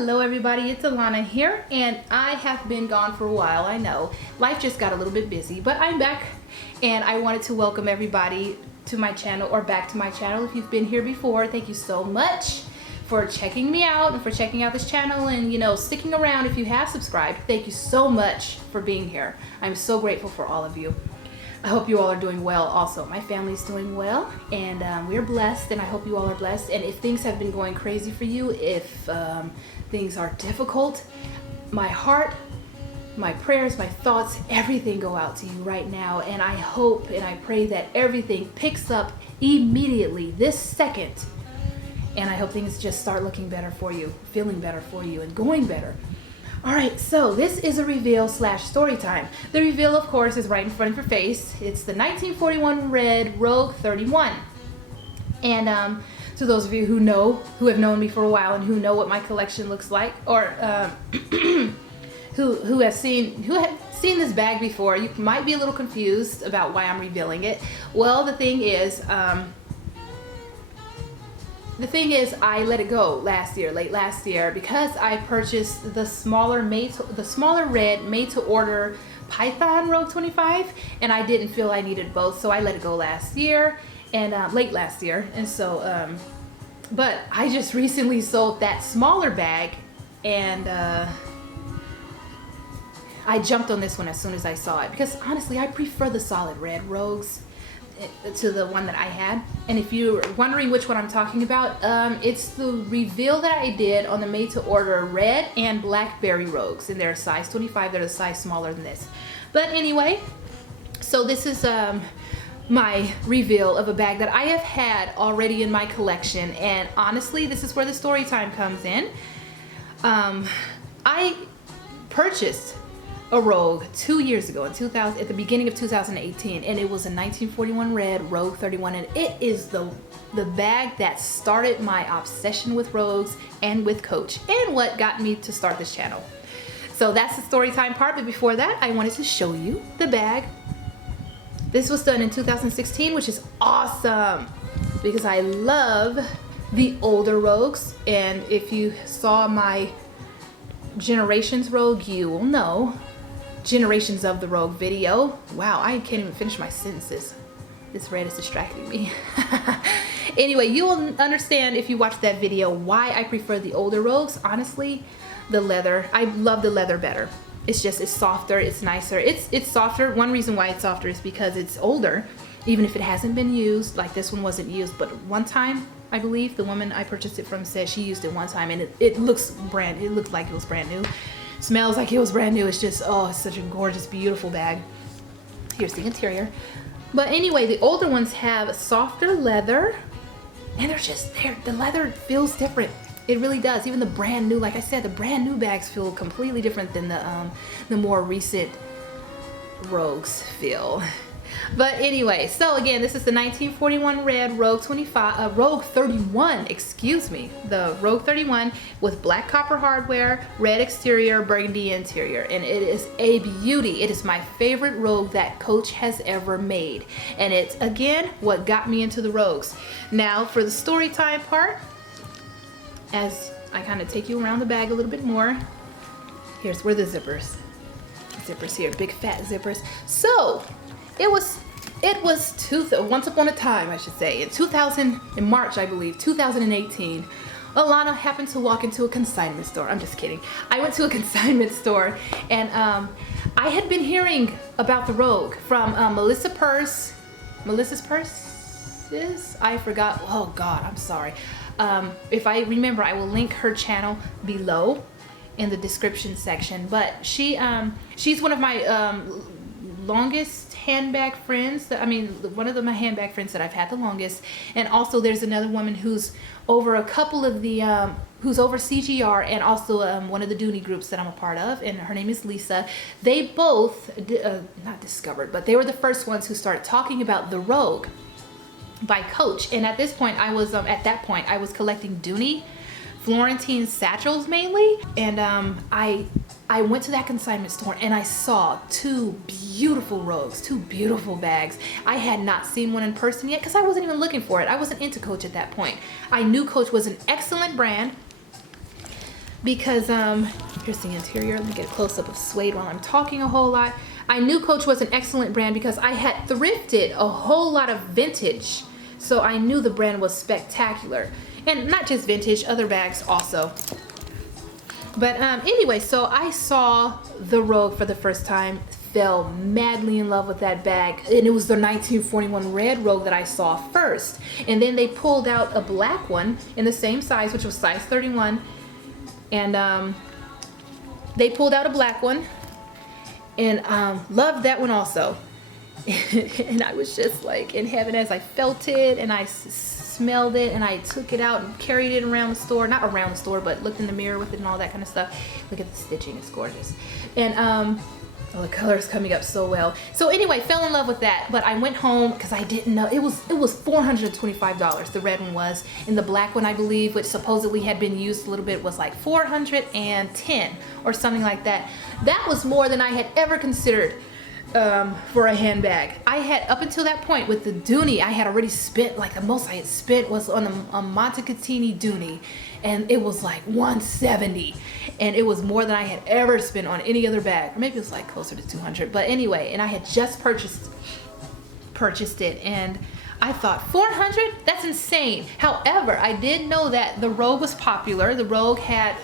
Hello everybody, it's Alana here, and I have been gone for a while. I know life just got a little bit busy, but I'm back, and I wanted to welcome everybody to my channel, or back to my channel. If you've been here before, thank you so much for checking me out and for checking out this channel, and sticking around. If you have subscribed, thank you so much for being here. I'm so grateful for all of you. I hope you all are doing well also. My family's doing well, and we're blessed, and I hope you all are blessed. And if things have been going crazy for you, if things are difficult, my heart, my prayers, my thoughts, everything go out to you right now. And I hope and I pray that everything picks up immediately this second. And I hope things just start looking better for you, feeling better for you, and going better. All right, so this is a reveal / story time. The reveal, of course, is right in front of your face. It's the 1941 red Rogue 31. And to those of you who have known me for a while and who know what my collection looks like, or who have seen this bag before, you might be a little confused about why I'm revealing it. Well, the thing is, I let it go late last year, because I purchased the smaller red made-to-order Python Rogue 25, and I didn't feel I needed both, so I let it go last year, and late last year. And so, but I just recently sold that smaller bag, and I jumped on this one as soon as I saw it, because honestly, I prefer the solid red Rogues to the one that I had. And if you're wondering which one I'm talking about, it's the reveal that I did on the made to order red and blackberry Rogues, and they're size 25. They're a size smaller than this. But anyway, so this is my reveal of a bag that I have had already in my collection, and honestly, this is where the story time comes in. I purchased a Rogue 2 years ago at the beginning of 2018, and it was a 1941 red Rogue 31, and it is the bag that started my obsession with Rogues and with Coach, and what got me to start this channel. So that's the story time part, but before that, I wanted to show you the bag. This was done in 2016, which is awesome because I love the older Rogues, and if you saw my Generations Rogue, you will know. Generations of the Rogue video. Wow, I can't even finish my sentences. This red is distracting me. Anyway, you will understand if you watch that video why I prefer the older Rogues. Honestly, the leather, I love the leather better. It's softer, it's nicer. It's softer. One reason why it's softer is because it's older, even if it hasn't been used. Like this one wasn't used, but one time, I believe the woman I purchased it from said she used it one time, and it looked like it was brand new. Smells like it was brand new. It's just, oh, it's such a gorgeous, beautiful bag. Here's the interior. But anyway, the older ones have softer leather, and the leather feels different. It really does. Even the brand new, like I said, the brand new bags feel completely different than the more recent Rogues feel. But anyway, so again, this is the 1941 red Rogue 31, excuse me. The Rogue 31 with black copper hardware, red exterior, burgundy interior. And it is a beauty. It is my favorite Rogue that Coach has ever made. And it's, again, what got me into the Rogues. Now, for the story time part, as I kind of take you around the bag a little bit more, here's where the zippers here, big fat zippers. So, it was once upon a time, I should say, in March, I believe, 2018, Alana happened to walk into a consignment store. I'm just kidding. I went to a consignment store, and I had been hearing about the Rogue from Melissa's Purses? I forgot. Oh God, I'm sorry. If I remember, I will link her channel below in the description section. But she's one of my longest handbag friends. One of my handbag friends that I've had the longest. And also there's another woman who's over a couple of the who's over CGR, and also one of the Dooney groups that I'm a part of, and her name is Lisa. They both not discovered, but they were the first ones who started talking about the Rogue by Coach. And at this point, I was collecting Dooney Florentine satchels mainly, and I went to that consignment store and I saw two beautiful Rogues, two beautiful bags. I had not seen one in person yet because I wasn't even looking for it. I wasn't into Coach at that point. I knew Coach was an excellent brand. because here's the interior. Let me get a close-up of suede while I'm talking a whole lot. I knew Coach was an excellent brand because I had thrifted a whole lot of vintage, so I knew the brand was spectacular. And not just vintage, other bags also. But anyway, so I saw the Rogue for the first time, fell madly in love with that bag, and it was the 1941 red Rogue that I saw first. And then they pulled out a black one in the same size, which was size 31, and they pulled out a black one, and loved that one also. And I was just like in heaven as I felt it, and I smelled it, and I took it out and carried it around the store, not around the store, but looked in the mirror with it and all that kind of stuff. Look at the stitching, it's gorgeous. And oh, the color is coming up so well. So anyway, fell in love with that, but I went home because I didn't know, it was $425, the red one was, and the black one, I believe, which supposedly had been used a little bit, was like $410 or something like that. That was more than I had ever considered for a handbag. I had, up until that point with the Dooney, I had already spent, like the most I had spent was on a Montecatini Dooney, and it was like $170, and it was more than I had ever spent on any other bag. Or maybe it was like closer to $200, but anyway, and I had just purchased it, and I thought $400? That's insane. However, I did know that the Rogue was popular. The Rogue had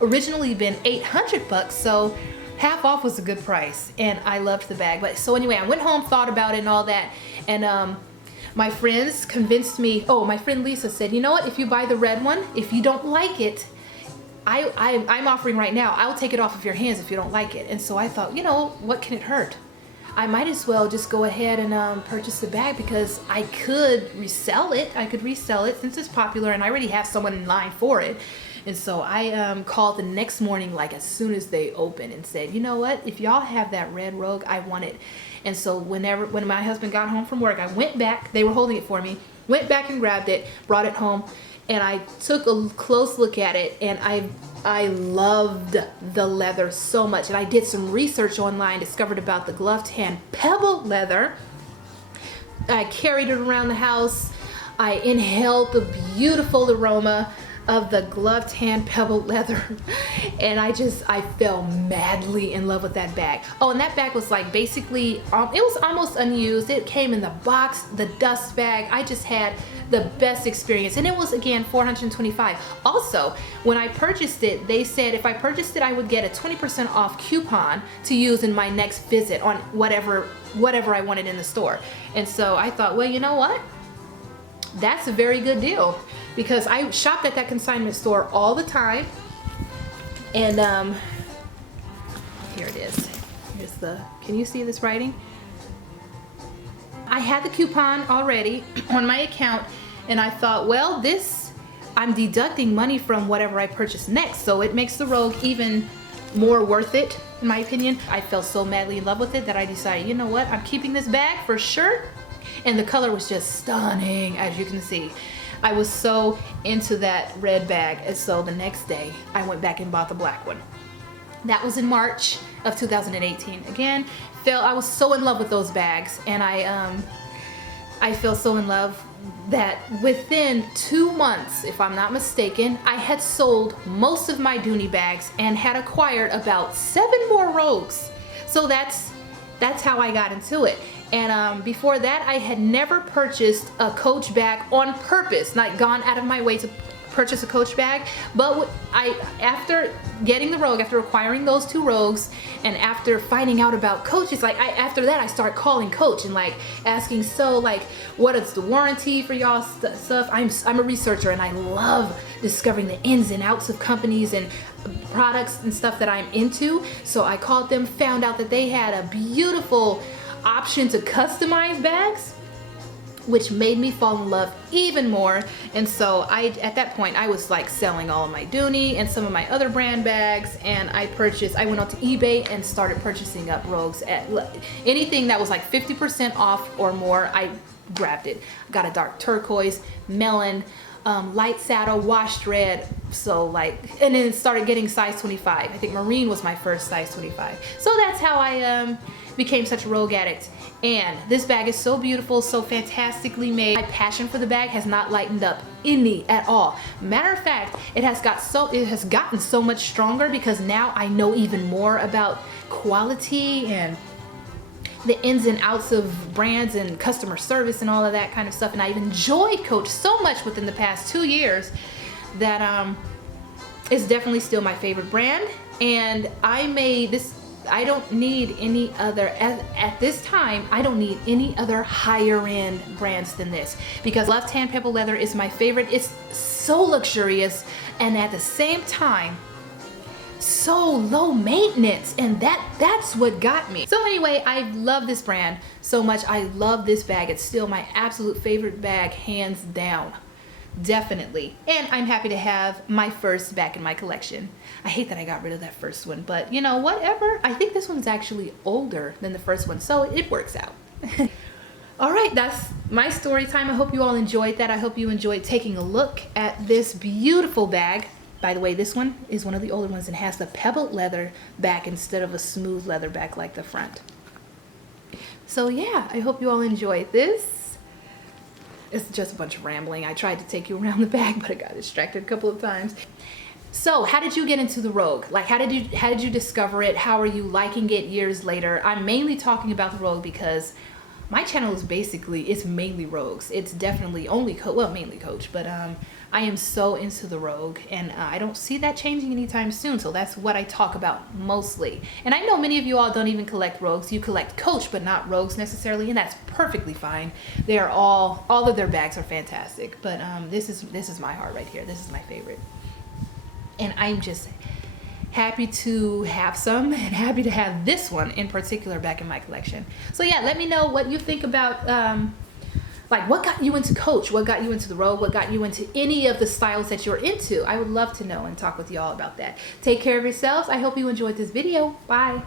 originally been $800, so half off was a good price, and I loved the bag. But so anyway, I went home, thought about it and all that, and my friends convinced me. Oh, my friend Lisa said, you know what, if you buy the red one, if you don't like it, I'm offering right now, I'll take it off of your hands if you don't like it. And so I thought, you know, what can it hurt? I might as well just go ahead and purchase the bag, because I could resell it. I could resell it since it's popular, and I already have someone in line for it. And so I called the next morning, like as soon as they opened, and said, you know what, if y'all have that red Rogue, I want it. And so when my husband got home from work, I went back, they were holding it for me, went back and grabbed it, brought it home, and I took a close look at it, and I loved the leather so much. And I did some research online, discovered about the gloved hand pebble leather. I carried it around the house. I inhaled the beautiful aroma of the gloved hand pebble leather, and I fell madly in love with that bag. Oh, and that bag was like basically, it was almost unused. It came in the box, the dust bag. I just had the best experience, and it was again $425. Also, when I purchased it, they said if I purchased it, I would get a 20% off coupon to use in my next visit on whatever I wanted in the store. And so I thought, well, you know what? That's a very good deal, because I shopped at that consignment store all the time. And here it is. Here's the, can you see this writing? I had the coupon already on my account, and I thought, well, I'm deducting money from whatever I purchase next, so it makes the Rogue even more worth it, in my opinion. I fell so madly in love with it that I decided, you know what, I'm keeping this bag for sure. And the color was just stunning, as you can see. I was so into that red bag, and so the next day I went back and bought the black one. That was in March of 2018. Again, I was so in love with those bags, and I fell so in love that within 2 months, if I'm not mistaken, I had sold most of my Dooney bags and had acquired about 7 more Rogues. So that's how I got into it. And before that, I had never purchased a Coach bag on purpose, like gone out of my way to purchase a Coach bag. But after getting the Rogue, after acquiring those 2 Rogues, and after finding out about Coaches, like after that, I started calling Coach and like asking, so like, what is the warranty for y'all stuff? I'm a researcher, and I love discovering the ins and outs of companies and products and stuff that I'm into. So I called them, found out that they had a beautiful option to customize bags, which made me fall in love even more. And so at that point, I was like selling all of my Dooney and some of my other brand bags, and I went onto eBay and started purchasing up Rogues at anything that was like 50% off or more. I grabbed it. Got a dark turquoise, melon, light saddle, washed red. So like, and then started getting size 25. I think Marine was my first size 25. So that's how I became such a Rogue addict. And this bag is so beautiful, so fantastically made. My passion for the bag has not lightened up any at all. Matter of fact, it has gotten so much stronger because now I know even more about quality and the ins and outs of brands and customer service and all of that kind of stuff. And I've enjoyed Coach so much within the past 2 years that it's definitely still my favorite brand. And I don't need any other, at this time, I don't need any other higher end brands than this, because left hand pebble leather is my favorite. It's so luxurious and at the same time so low maintenance, and that's what got me. So anyway, I love this brand so much. I love this bag. It's still my absolute favorite bag, hands down. Definitely. And I'm happy to have my first back in my collection. I hate that I got rid of that first one, but you know, whatever. I think this one's actually older than the first one, so it works out. All right, that's my story time. I hope you all enjoyed that. I hope you enjoyed taking a look at this beautiful bag. By the way, this one is one of the older ones and has the pebbled leather back instead of a smooth leather back like the front. So yeah, I hope you all enjoyed this. It's just a bunch of rambling. I tried to take you around the bag, but I got distracted a couple of times. So how did you get into the Rogue? Like, how did you discover it? How are you liking it years later? I'm mainly talking about the Rogue because my channel is it's mainly Rogues. It's definitely only mainly Coach, but I am so into the Rogue, and I don't see that changing anytime soon. So that's what I talk about mostly. And I know many of you all don't even collect Rogues. You collect Coach, but not Rogues necessarily, and that's perfectly fine. They are all of their bags are fantastic, but this is my heart right here. This is my favorite, and I'm just happy to have some and happy to have this one in particular back in my collection. So yeah, let me know what you think about like what got you into Coach, what got you into the Rogue, what got you into any of the styles that you're into. I would love to know and talk with you all about that. Take care of yourselves. I hope you enjoyed this video. Bye.